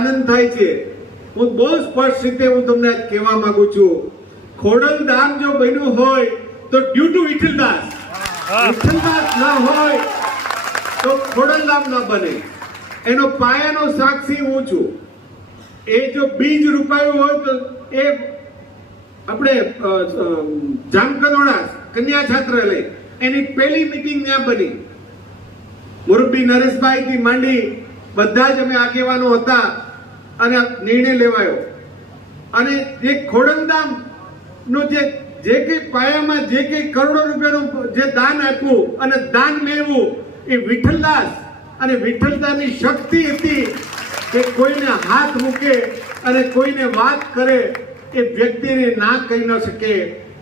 આનંદ થાય છે. હું બહુ સ્પષ્ટ રીતે હું તમને આજ કહેવા માંગુ છું, ખોડલધામ જો બન્યું હોય તો ડ્યુ ટુ વિઠ્ઠલદાસ. વિઠ્ઠલદાસ ન હોય તો ખોડલધામ ન બને. એનો પાયાનો સાક્ષી હું છું. એ જો બીજ રૂપાયું હોય તો એ આપણે જામકંડોળા કન્યા છાત્રાલય એની પહેલી મીટિંગ ત્યાં બની. મુરબ્બી નરેશભાઈ થી માંડી બધા જ અમે આગેવાનો હતા અને નિર્ણય લેવાયો. અને જે ખોડલધામ નું જે કઈ પાયામાં જે કઈ કરોડો રૂપિયાનું જે દાન આપ્યું અને દાન મેળવું એ વિઠ્ઠલદાસ અને વિઠ્ઠલદાસની શક્તિ હતી કે કોઈને હાથ મૂકે અને કોઈને વાત કરે એ વ્યક્તિને ના કહી ન શકે.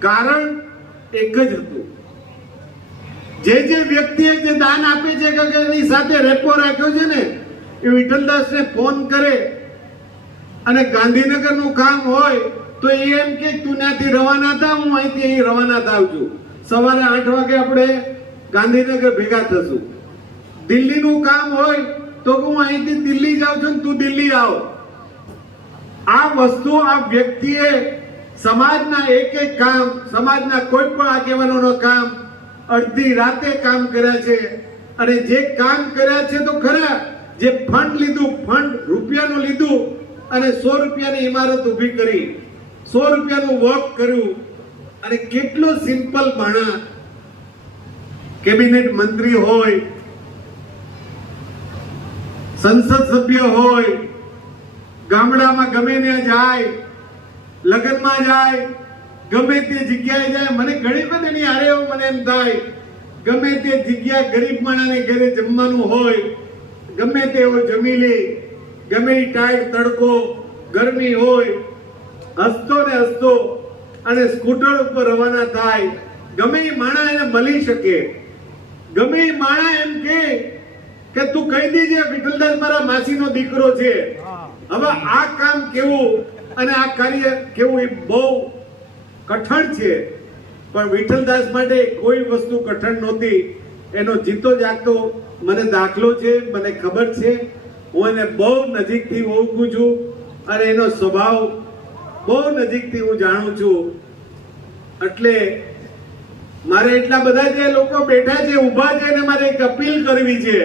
કારણ એક જ હતું, જે વ્યક્તિએ જે દાન આપે છે કે એની સાથે રેપો રાખ્યો છે ને એ વિઠ્ઠલદાસને ફોન કરે અને ગાંધીનગરનું કામ હોય તો એ એમ કે તું ત્યાંથી રવાના થા, હું અહીંથી અહીં રવાના થાવ છું. સવારે 8 વાગે આપણે ગાંધીનગર ભેગા થશું. દિલ્હીનું કામ હોય તો હું અહીંથી દિલ્હી જાઉં છું, તું દિલ્હી આવ. આ વસ્તુ આ વ્યક્તિએ સમાજના એક કામ, સમાજના કોઈ પણ આગેવાનોનો કામ અડધી રાતે કામ કર્યા છે. અને જે કામ કર્યા છે તો ખરા, જે ફંડ લીધું, ફંડ રૂપિયાનું લીધું અને 100 રૂપિયાની ઇમારત ઊભી કરી, 100 રૂપિયાનું વર્ક કર્યું. અને કેટલો સિમ્પલ માણસ, કેબિનેટ મંત્રી હોય, સંસદ સભ્ય હોય, ગામડામાં ગમે ત્યાં જાય, લગ્નમાં જાય, ગમે તે જગ્યાએ જાય. મને ઘણી બધી એની હારે મને એમ થાય, ગમે તે જગ્યા ગરીબ માણસને ઘરે જમવાનું હોય, ગમે તે હોય જમી લે, ગમે એ ટાઈટ તડકો ગરમી હોય, હસતો ને હસતો અને સ્કૂટર ઉપર રવાના થાય. ગમે એ માણસ એને મળી શકે, ગમે એ માણસ એમ કે તું કહી દેજે વિઠ્ઠલદાસ મારા માસીનો દીકરો છે. હવે આ કામ કેવું અને આ કાર્ય કેવું એ બહુ કઠણ છે, પણ વિઠ્ઠલદાસ માટે કોઈ વસ્તુ કઠણ નહોતી. એનો જીતો જાગતો મને દાખલો છે, મને ખબર છે. હું એને બહુ નજીકથી ઓળખું છું અને એનો સ્વભાવ બહુ નજીકથી હું જાણું છું. એટલે મારે એટલા બધા જે લોકો બેઠા છે, ઊભા છે, એને મારે એક અપીલ કરવી છે